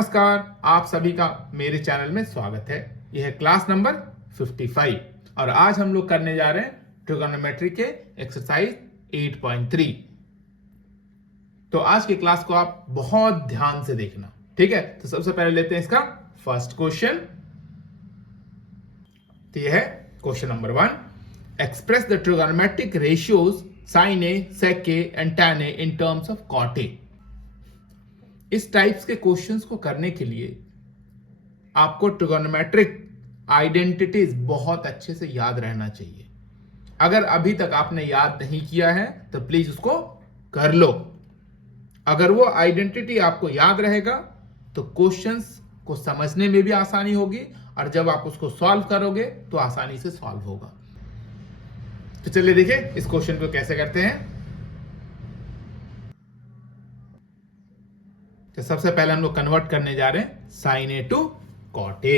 नमस्कार, आप सभी का मेरे चैनल में स्वागत है। यह है क्लास नंबर 55 और आज हम लोग करने जा रहे हैं ट्रिगोनोमेट्री के एक्सरसाइज 8.3। तो आज की क्लास को आप बहुत ध्यान से देखना, ठीक है। तो सबसे पहले लेते हैं इसका फर्स्ट क्वेश्चन। तो यह है question number 1। Express the trigonometric ratios sin A, sec A and tan A in terms of cot A। इस टाइप्स के क्वेश्चंस को करने के लिए आपको ट्रिगोनोमेट्रिक आइडेंटिटीज बहुत अच्छे से याद रहना चाहिए। अगर अभी तक आपने याद नहीं किया है तो प्लीज उसको कर लो। अगर वो आइडेंटिटी आपको याद रहेगा तो क्वेश्चंस को समझने में भी आसानी होगी और जब आप उसको सॉल्व करोगे तो आसानी से सॉल्व होगा। तो चलिए देखिए इस क्वेश्चन को कैसे करते हैं। तो सबसे पहले हम लोग कन्वर्ट करने जा रहे हैं sin A to cot A।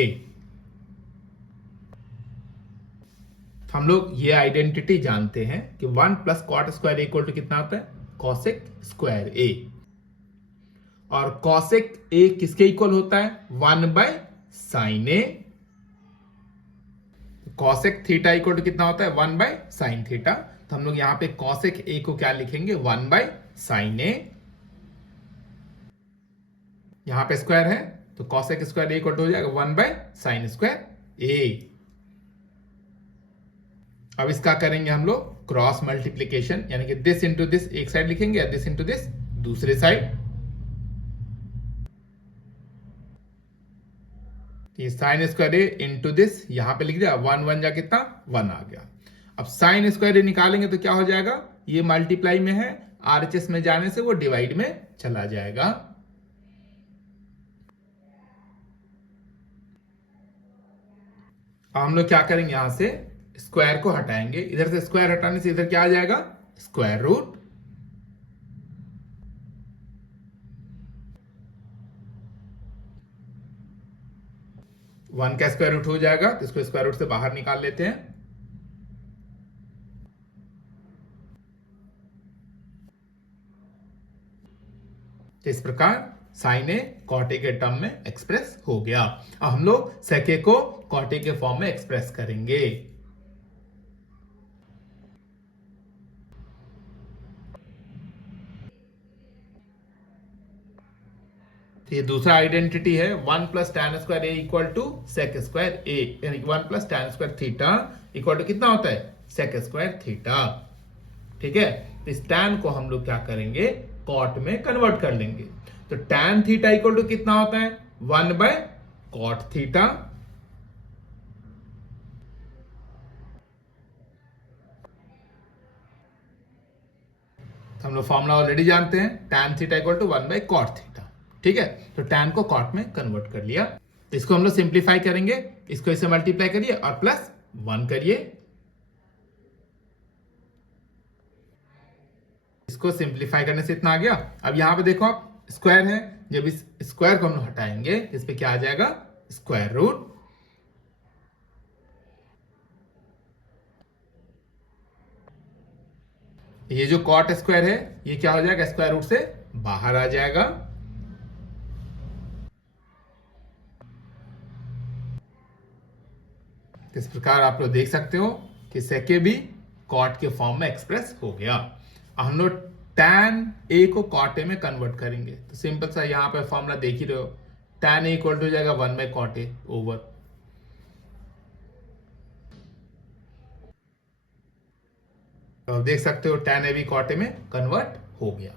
हम लोग ये आइडेंटिटी जानते हैं कि 1 plus cot square equal to कितना होता है, कॉसेक स्क्वायर A। और कॉसेक A किसके इक्वल होता है, 1 by sine A। Cosec theta equal to कितना होता है, 1 बाय साइन थीटा। तो हम लोग यहां पे कॉसेक A को क्या लिखेंगे, 1 बाय साइन A। यहां पे स्क्वायर है तो कॉसेक स्क्वायर इक्वल टू हो जाएगा 1 बाय साइन स्क्वायर A। अब इसका करेंगे हम लोग क्रॉस मल्टीप्लीकेशन, यानी कि दिस इंटू दिस एक साइड लिखेंगे या दिस इंटू दिस दूसरे साइड। ये sign square A into this यहां पे लिख दिया, 1 1 जा कितना 1 आ गया। अब साइन स्क्वायर ए निकालेंगे तो क्या हो जाएगा, ये मल्टीप्लाई में है, आरएचएस में जाने से वो डिवाइड में चला जाएगा। अब हम लोग क्या करेंगे, यहां से स्क्वायर को हटाएंगे, इधर से स्क्वायर हटाने से इधर क्या आ जाएगा, स्क्वायर रूट। वन का स्क्वायर रूट हो जाएगा तो इसको स्क्वायर रूट से बाहर निकाल लेते हैं। तो इस प्रकार साइन ए कॉट ए के टर्म में एक्सप्रेस हो गया। अब हम लोग सेक ए को कॉट ए के फॉर्म में एक्सप्रेस करेंगे। तो ये दूसरा आइडेंटिटी है, 1 plus tan square A equal to sec square A, यानी 1 plus tan square theta equal to कितना होता है, सेक स्क्वायर थीटा। ठीक है, इस टैन को हम लोग क्या करेंगे, कॉट में कन्वर्ट कर लेंगे। तो टैन थीटा इक्वल टू कितना होता है, 1 बाय कॉट थीटा। हम लोग फॉर्मूला ऑलरेडी जानते हैं, tan theta equal to 1 by cot theta. ठीक है, तो टैन को कॉट में कन्वर्ट कर लिया। तो इसको हम लोग सिंप्लीफाई करेंगे, इसको इसे मल्टीप्लाई करिए और प्लस 1 करिए। इसको सिंप्लीफाई करने से इतना आ गया। अब यहां पे देखो आप स्क्वायर है, जब इस स्क्वायर को हम लोग हटाएंगे इस पे क्या आ जाएगा, स्क्वायर रूट। ये जो कॉट स्क्वायर है ये क्या हो जाएगा, स्क्वायर रूट से बाहर आ जाएगा। इस प्रकार आप लोग देख सकते हो कि सेके भी कॉट के फॉर्म में एक्सप्रेस हो गया। हम लोग टैन ए को कॉट ए में कन्वर्ट करेंगे। तो सिंपल सा यहां पे फॉर्मूला देख ही रहे हो, टैन ए इक्वल टू हो जाएगा 1 बाय कॉट ए ओवर। तो देख सकते हो टैन ए भी कॉट ए में कन्वर्ट हो गया।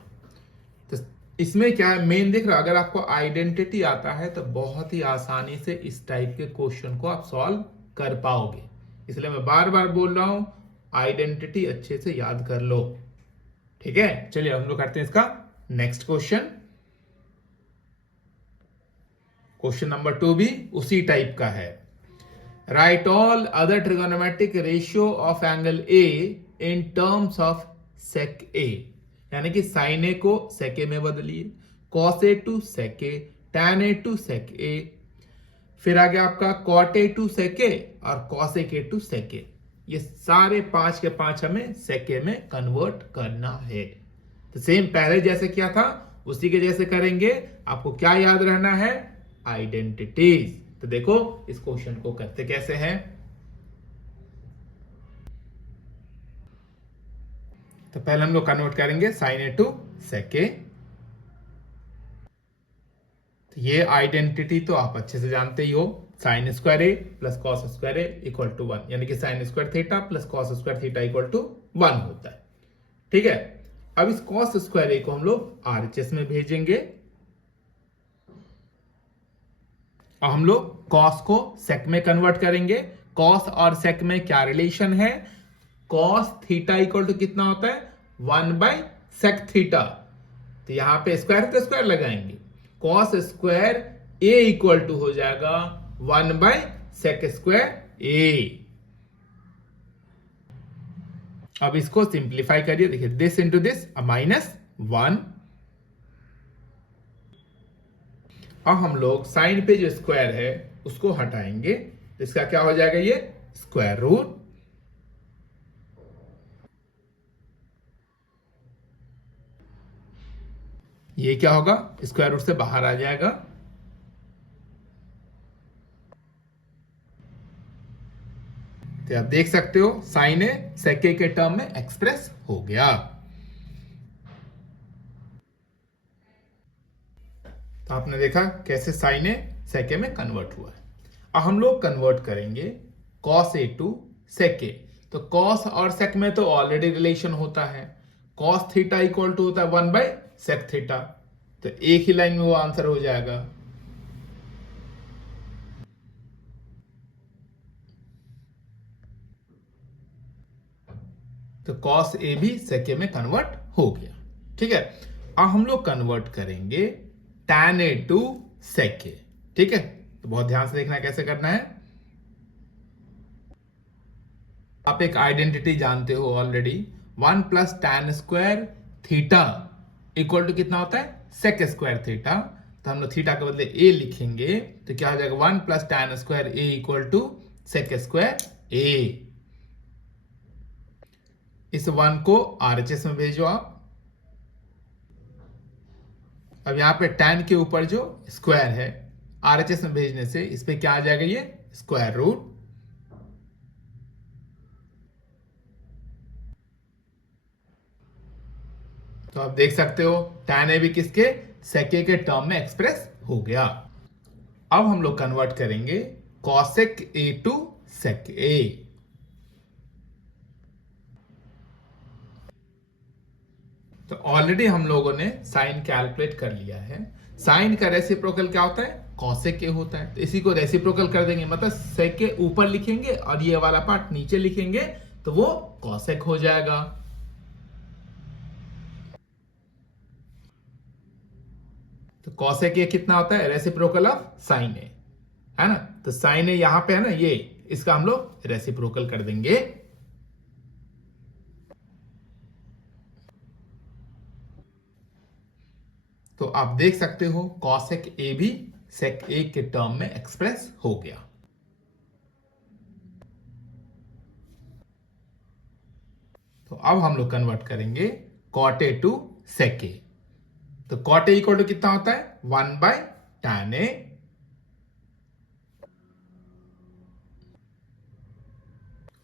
तो इसमें क्या है, मेन देख रहे हो, अगर आपको आइडेंटिटी आता है तो बहुत ही आसानी से इस टाइप के क्वेश्चन को आप सॉल्व कर पाओगे। इसलिए मैं बार बार बोल रहा हूं, आइडेंटिटी अच्छे से याद कर लो। ठीक है, चलिए हम लोग करते हैं इसका नेक्स्ट क्वेश्चन। क्वेश्चन नंबर 2 भी उसी टाइप का है। Right all other trigonometric ratio of angle A in terms of sec A, यानी कि साइन ए को सेक ए में बदलिए, cos A to sec A, tan A to sec A, फिर आ गया आपका कॉट ए टू सेक ए और कॉस ए के टू सेक ए। ये सारे 5 के 5 हमें सेक ए में कन्वर्ट करना है। तो सेम पहले जैसे किया था उसी के जैसे करेंगे। आपको क्या याद रहना है, आइडेंटिटीज। तो देखो इस क्वेश्चन को करते कैसे हैं। तो पहले हम लोग कन्वर्ट करेंगे साइन ए टू सेक ए। तो ये आइडेंटिटी तो आप अच्छे से जानते ही हो, sine square a plus cos square A equal to 1, यानी कि sine square theta plus cos square theta equal to 1 होता है। ठीक है, अब इस कॉस स्क्वायर ए को हम लोग आरएचएस में भेजेंगे और हम लोग कॉस को सेक में कन्वर्ट करेंगे। कॉस और सेक में क्या रिलेशन है, कॉस थीटा इक्वल टू कितना होता है 1 बाय सेक थीटा। तो यहां पे स्क्वायर तो स्क्वायर लगाएंगे, cos square A equal to हो जाएगा 1 बाय सेक स्क्वायर ए। अब इसको सिंप्लीफाई करिए, देखिए दिस इंटू दिस -1। अब हम लोग साइन पे जो स्क्वायर है उसको हटाएंगे, इसका क्या हो जाएगा, ये स्क्वायर रूट। ये क्या होगा, स्क्वायर रूट से बाहर आ जाएगा। तो आप देख सकते हो साइन ए सेक ए के टर्म में एक्सप्रेस हो गया। तो आपने देखा कैसे साइन ए सेक ए में कन्वर्ट हुआ है। अब हम लोग कन्वर्ट करेंगे कॉस ए टू सेक ए। तो कॉस और सेक में तो ऑलरेडी रिलेशन होता है, कॉस थीटा इक्वल टू होता है 1 बाय सेक थीटा। तो एक ही लाइन में वो आंसर हो जाएगा। तो कॉस ए भी सेक ए में कन्वर्ट हो गया। ठीक है, अब हम लोग कन्वर्ट करेंगे tan ए टू सेक ए। ठीक है, तो बहुत ध्यान से देखना कैसे करना है। आप एक आइडेंटिटी जानते हो already, 1 plus tan square theta equal to कितना होता है सेक स्क्वायर थीटा। तो हम लोग थीटा के बदले ए लिखेंगे, तो क्या हो जाएगा 1 plus tan square A equal to sec square A. इस 1 को आरएचएस में भेजो आप। अब यहां पे tan के ऊपर जो स्क्वायर है आरएचएस में भेजने से इस पे क्या आ जाएगा, ये स्क्वायर रूट। तो आप देख सकते हो tan ए भी किसके, सेक ए के टर्म में एक्सप्रेस हो गया। अब हम लोग कन्वर्ट करेंगे कॉसेक ए टू सेक ए। तो ऑलरेडी हम लोगों ने साइन कैलकुलेट कर लिया है। साइन का रेसिप्रोकल क्या होता है, कॉसेक ए होता है। तो इसी को रेसिप्रोकल कर देंगे, मतलब सेक के ऊपर लिखेंगे और ये वाला पार्ट नीचे लिखेंगे, तो वो कॉसेक हो जाएगा। तो कॉसेक ए कितना होता है, रेसिप्रोकल ऑफ साइन ए, है ना। तो साइन ए यहां पे है ना, ये इसका हम लोग रेसिप्रोकल कर देंगे। तो आप देख सकते हो कॉसेक ए भी सेक ए के टर्म में एक्सप्रेस हो गया। तो अब हम लोग कन्वर्ट करेंगे कॉट ए टू सेक ए। तो कॉट ए इक्वल टू कितना होता है 1 बाय टैन ए।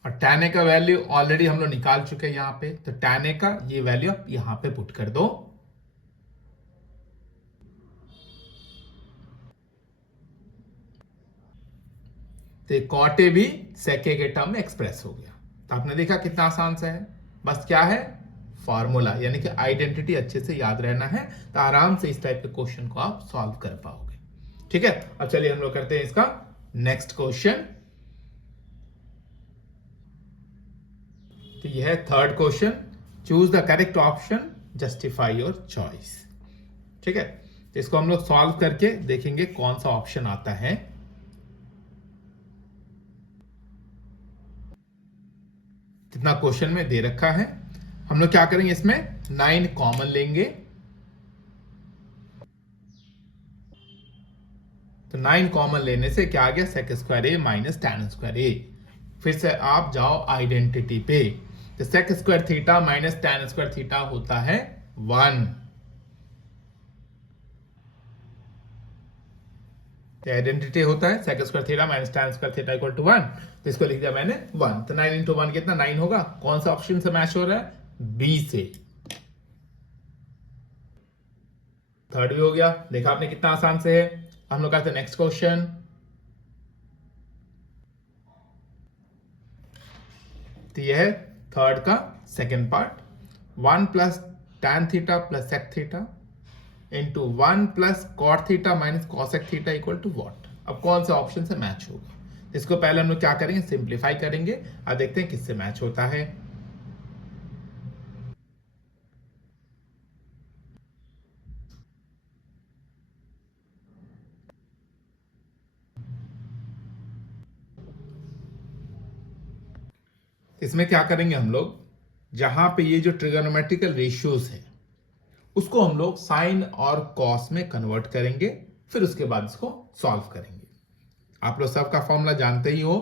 और टैन ए का वैल्यू ऑलरेडी हम लोग निकाल चुके हैं यहां पे। तो टैन ए का ये वैल्यू आप यहां पे पुट कर दो। तो कॉट ए भी सेक ए के टर्म में एक्सप्रेस हो गया। तो आपने देखा कितना आसान सा है, बस क्या है फॉर्मूला, यानी कि आइडेंटिटी अच्छे से याद रहना है, तो आराम से इस टाइप के क्वेश्चन को आप सॉल्व कर पाओगे। ठीक है, अब चलिए हम लोग करते हैं इसका नेक्स्ट क्वेश्चन। तो यह है third question, choose the correct option, justify your choice. ठीक है, तो इसको हम लोग सॉल्व करके देखेंगे कौन सा ऑप्शन आता है। कितना क्वेश्चन में दे रखा है, हम लोग क्या करेंगे, इसमें 9 कॉमन लेंगे। तो 9 कॉमन लेने से क्या आ गया, sec square a minus tan square a. फिर से आप जाओ आइडेंटिटी पे, तो sec square theta minus tan square theta होता है 1। तो आइडेंटिटी होता है sec square theta minus tan square theta equal to 1, तो इसको लिख दिया मैंने 1। तो 9 इंटू 1 कितना 9 होगा। कौन सा ऑप्शन से मैच हो रहा है, बी से। थर्ड भी हो गया, देखा आपने कितना आसान से है। हम लोग करते हैं नेक्स्ट क्वेश्चन। तो यह है थर्ड का second part. 1 plus tan theta plus sec theta into 1 plus cot theta minus cosec theta equal to what. अब कौन सा ऑप्शन से मैच होगा, इसको पहले हम लोग क्या करेंगे, सिंप्लीफाई करेंगे। अब देखते हैं किससे मैच होता है। इसमें क्या करेंगे हम लोग, जहां पे ये जो ट्रिगोनोमेट्रिकल रेशियोज है उसको हम लोग साइन और कॉस में कन्वर्ट करेंगे, फिर उसके बाद इसको सॉल्व करेंगे। आप लोग सबका फॉर्मूला जानते ही हो।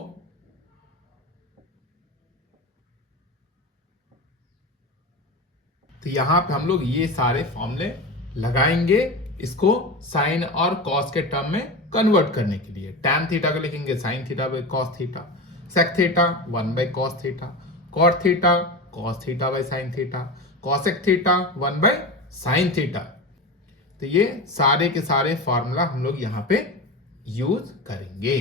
तो यहां पे हम लोग ये सारे फॉर्मूले लगाएंगे, इसको साइन और कॉस के टर्म में कन्वर्ट करने के लिए। tan थीटा को लिखेंगे sine theta by cos theta, sec theta 1 by cos theta, cot theta cos theta by sine theta, cosec theta 1 by sine theta. तो ये सारे के सारे फॉर्मूला हम लोग यहां पे यूज करेंगे।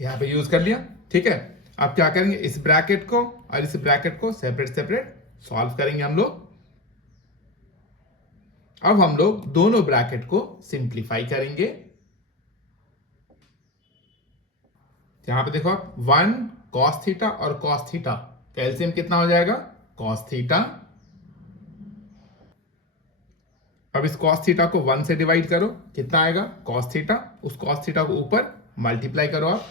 यहां पे यूज कर लिया, ठीक है। अब क्या करेंगे, इस ब्रैकेट को और इस ब्रैकेट को सेपरेट सेपरेट सॉल्व करेंगे हम लोग। अब हम लोग दोनों ब्रैकेट को सिंप्लीफाई करेंगे। यहां पे देखो आप 1 कॉस थीटा और कॉस थीटा का एलसीएम कितना हो जाएगा, कॉस थीटा। अब इस कॉस थीटा को 1 से डिवाइड करो, कितना आएगा कॉस थीटा। उस कॉस थीटा को ऊपर मल्टीप्लाई करो आप।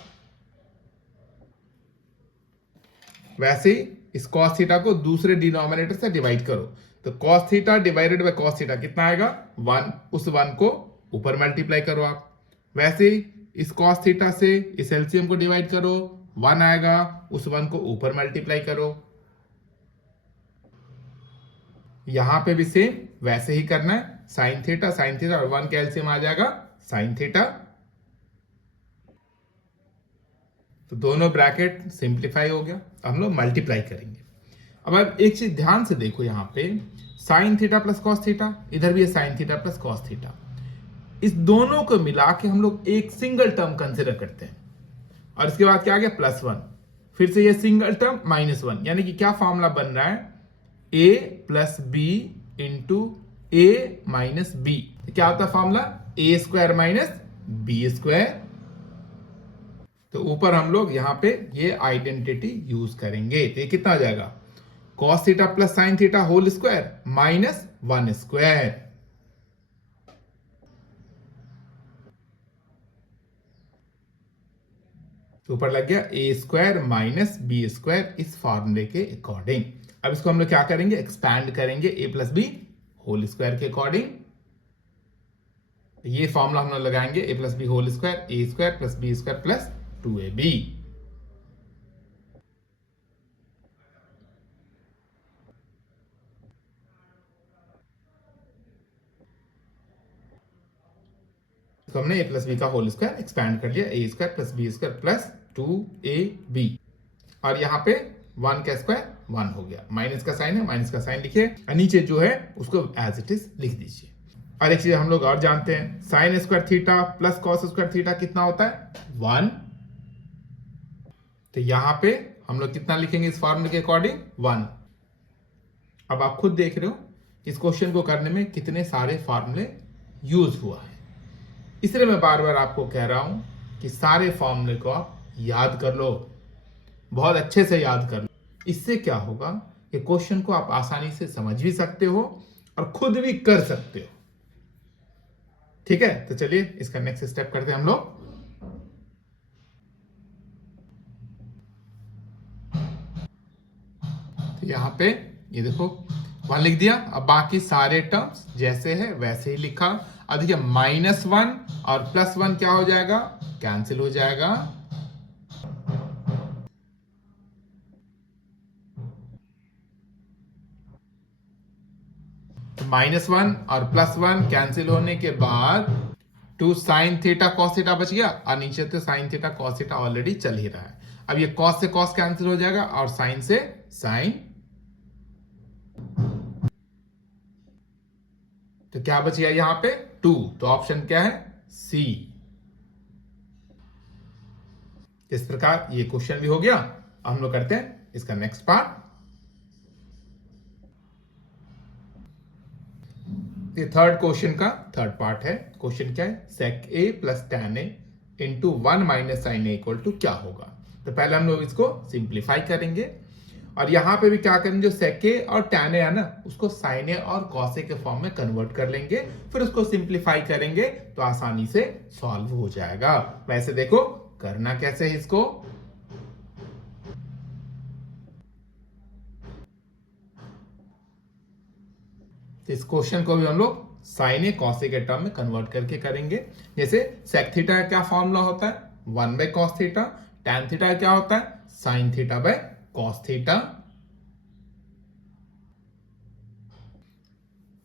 वैसे ही इस cos थीटा को दूसरे डिनोमिनेटर से डिवाइड करो, तो cos theta divided by cos theta कितना आएगा 1। उस 1 को ऊपर मल्टीप्लाई करो आप। वैसे ही इस cos थीटा से इस एलसीएम को डिवाइड करो, 1 आएगा, उस 1 को ऊपर मल्टीप्लाई करो। यहां पे भी सेम वैसे ही करना है, साइन थीटा और 1 का एलसीएम आ जाएगा साइन थीटा। तो दोनों ब्रैकेट सिंप्लीफाई हो गया। अब हम लोग मल्टीप्लाई करेंगे। अब आप एक चीज ध्यान से देखो, यहां पे sine theta plus cos theta, इधर भी है sine theta plus cos theta. इस दोनों को मिला के हम लोग एक सिंगल टर्म कंसिडर करते हैं, और इसके बाद क्या आ गया +1, फिर से ये सिंगल टर्म -1, यानी कि क्या फॉर्मूला बन रहा है, a plus B into A minus b. क्या होता है formula, a square minus B square. तो ऊपर हम लोग यहां पे ये आइडेंटिटी यूज करेंगे, तो ये कितना आ जाएगा, cos theta plus sine theta whole square minus 1 square. तो ऊपर लग गया a square minus B square इस फॉर्मूले के अकॉर्डिंग। अब इसको हम लोग क्या करेंगे, एक्सपैंड करेंगे a plus b whole square के अकॉर्डिंग। ये फॉर्मूला हम लोग लगाएंगे a plus b whole square, a square plus b square plus 2ab। तो हमने a प्लस बी का होल स्क्वायर एक्सपैंड कर लिया, a square plus b square plus 2ab। और यहाँ पे 1 का स्क्वायर 1 हो गया, माइनस का साइन है, माइनस का साइन लिखिए, और नीचे जो है उसको एज इट इज लिख दीजिए। और एक चीज हम लोग और जानते हैं, sign square theta plus cos square theta कितना होता है 1। तो यहां पे हम लोग कितना लिखेंगे इस फॉर्मूले के अकॉर्डिंग 1। अब आप खुद देख रहे हो इस क्वेश्चन को करने में कितने सारे फॉर्मूले यूज हुआ है, इसलिए मैं बार बार आपको कह रहा हूं कि सारे फॉर्मूले को आप याद कर लो, बहुत अच्छे से याद कर लो। इससे क्या होगा कि क्वेश्चन को आप आसानी से समझ भी सकते हो और खुद भी कर सकते हो। ठीक है, तो चलिए इसका नेक्स्ट स्टेप करते हैं हम लोग। तो यहां पे ये देखो 1 लिख दिया, अब बाकी सारे टर्म्स जैसे है वैसे ही लिखा। अब देखिए -1 और +1 क्या हो जाएगा, कैंसिल हो जाएगा। -1 और +1 कैंसिल होने के बाद 2 साइन थीटा कॉस थीटा बच गया, और नीचे तो sine theta cos theta already चल ही रहा है। अब ये कॉस से कॉस कैंसिल हो जाएगा और साइन से साइन, तो क्या बच गया यहां पे 2, तो ऑप्शन क्या है सी। इस प्रकार ये क्वेश्चन भी हो गया। अब हम लोग करते हैं इसका नेक्स्ट पार्ट। ये थर्ड क्वेश्चन का थर्ड पार्ट है। क्वेश्चन क्या है, sec a plus tan a into 1 minus sine a equal to क्या होगा। तो पहले हम लोग इसको सिंप्लीफाई करेंगे, और यहां पे भी क्या करेंगे, जो sec a और tan a है ना, उसको sin a और cos a के फॉर्म में कन्वर्ट कर लेंगे, फिर उसको सिंप्लीफाई करेंगे तो आसानी से सॉल्व हो जाएगा। वैसे देखो करना कैसे है इसको। इस क्वेश्चन को भी हम लोग साइन ए कॉस ए के टर्म में कन्वर्ट करके करेंगे। जैसे सेक थीटा का क्या फॉर्मूला होता है, 1 by cos theta. Tan theta का क्या होता है, sine theta by cos theta.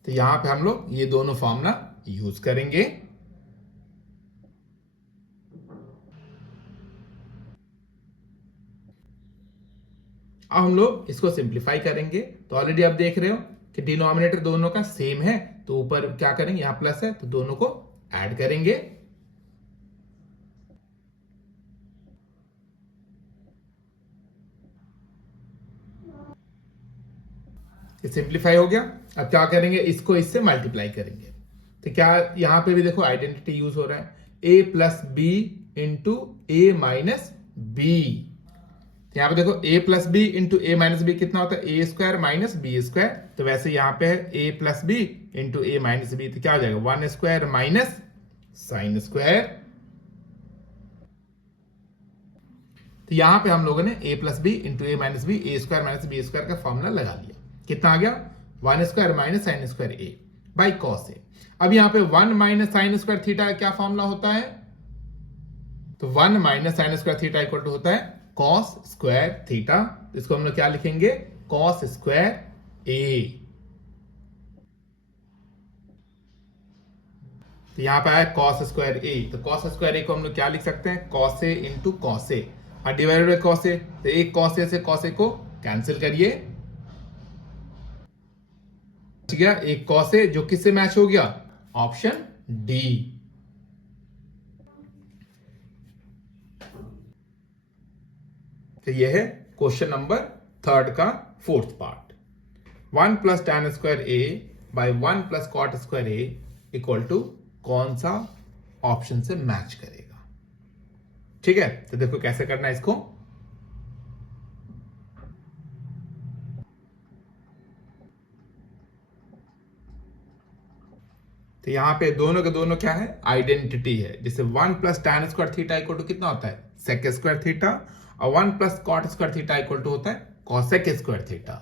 तो यहां पे हम लोग ये दोनों फॉर्मूला यूज करेंगे। अब हम लोग इसको सिंप्लीफाई करेंगे, तो ऑलरेडी आप देख रहे हो कि डिनोमिनेटर दोनों का सेम है, तो ऊपर क्या करेंगे, यहां प्लस है तो दोनों को ऐड करेंगे। सिंप्लीफाई हो गया। अब क्या करेंगे, इसको इससे मल्टीप्लाई करेंगे। तो क्या यहां पे भी देखो आइडेंटिटी यूज हो रहा है, a plus B into A minus b. यहां पे देखो a plus B into A minus b कितना होता है, a square minus B square. तो वैसे यहां पे है a plus B into A minus b, तो क्या हो जाएगा 1 स्क्वायर माइनस साइन स्क्वायर। तो यहां पे हम लोगों ने a plus B into A minus B, A square minus B square का फॉर्मूला लगा लिया। कितना आ गया 1 square minus sine square A by cos A. अब यहां पे 1 माइनस साइन स्क्वायर थीटा का क्या फॉर्मूला होता है, तो 1 minus sine square theta equal to होता है कॉस स्क्वायर थीटा। इसको हम लोग क्या लिखेंगे, कॉस स्क्वायर ए। तो यहां पे आया कॉस स्क्वायर ए, तो कॉस स्क्वायर ए को हम लोग क्या लिख सकते हैं, cos A into cos A, और डिवाइडेड बाय कॉस ए। तो एक कॉस ए से कॉस ए को कैंसिल करिए, ठीक है। एक कॉस ए जो किससे मैच हो गया, ऑप्शन डी। तो यह है क्वेश्चन नंबर थर्ड का fourth part. 1 plus tan square A by 1 plus cot square A equal to कौन सा ऑप्शन से मैच करेगा, ठीक है। तो देखो कैसे करना है इसको। तो यहां पे दोनों के दोनों क्या है, आइडेंटिटी है। जैसे 1 plus tan square theta equal to कितना होता है, सेक स्क्वायर थीटा, और 1 plus cot square theta equal to होता है कॉसेक स्क्वायर थीटा।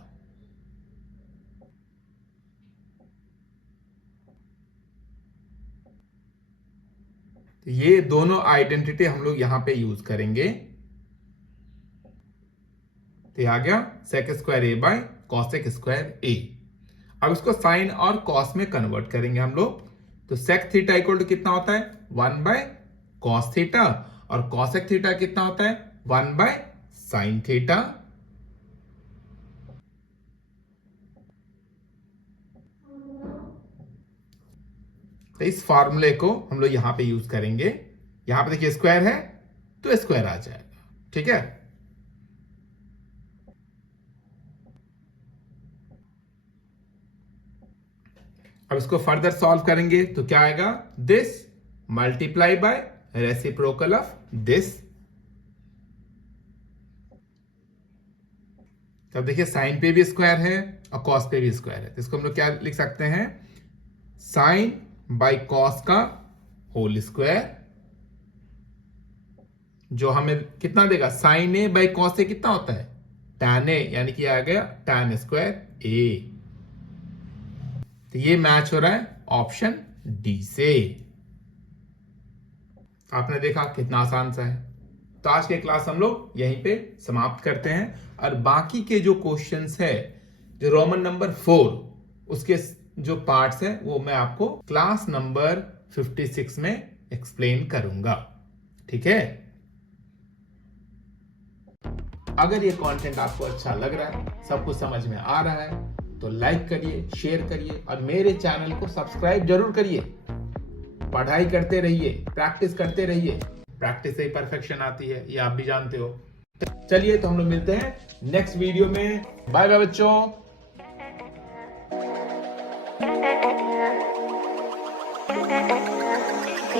तो ये दोनों आइडेंटिटी हम लोग यहां पे यूज करेंगे। तो आ गया sec square A by cosec square A. अब इसको साइन और कॉस में कन्वर्ट करेंगे हम लोग। तो सेक थीटा इक्वल टू कितना होता है 1 बाय कॉस थीटा, और कॉसेक थीटा कितना होता है 1 बाय साइन थीटा। तो इस फॉर्मूले को हम लोग यहां पे यूज करेंगे। यहां पे देखिए स्क्वायर है तो स्क्वायर आ जाएगा, ठीक है। अब इसको फर्दर सॉल्व करेंगे तो क्या आएगा, this multiply by reciprocal of this. तब देखिए साइन पे भी स्क्वायर है और कॉस पे भी स्क्वायर है, तो इसको हम लोग क्या लिख सकते हैं, साइन बाई कॉस का होल स्क्वायर, जो हमें कितना देगा, साइन ए बाई कॉस ए कितना होता है टैन ए, यानी कि आ गया टैन स्क्वायर ए। तो ये मैच हो रहा है ऑप्शन डी से। आपने देखा कितना आसान सा है। तो आज के क्लास हम लोग यहीं पे समाप्त करते हैं, और बाकी के जो क्वेश्चंस है, जो रोमन नंबर 4 उसके जो पार्ट्स है वो मैं आपको क्लास नंबर 56 में एक्सप्लेन करूंगा। ठीक है, अगर ये कंटेंट आपको अच्छा लग रहा है, सब कुछ समझ में आ रहा है, तो लाइक करिए, शेयर करिए और मेरे चैनल को सब्सक्राइब जरूर करिए। पढ़ाई करते रहिए, प्रैक्टिस करते रहिए, प्रैक्टिस से ही परफेक्शन आती है, ये आप भी जानते हो। चलिए, तो हम लोग मिलते हैं नेक्स्ट वीडियो में। बाय बाय बच्चों।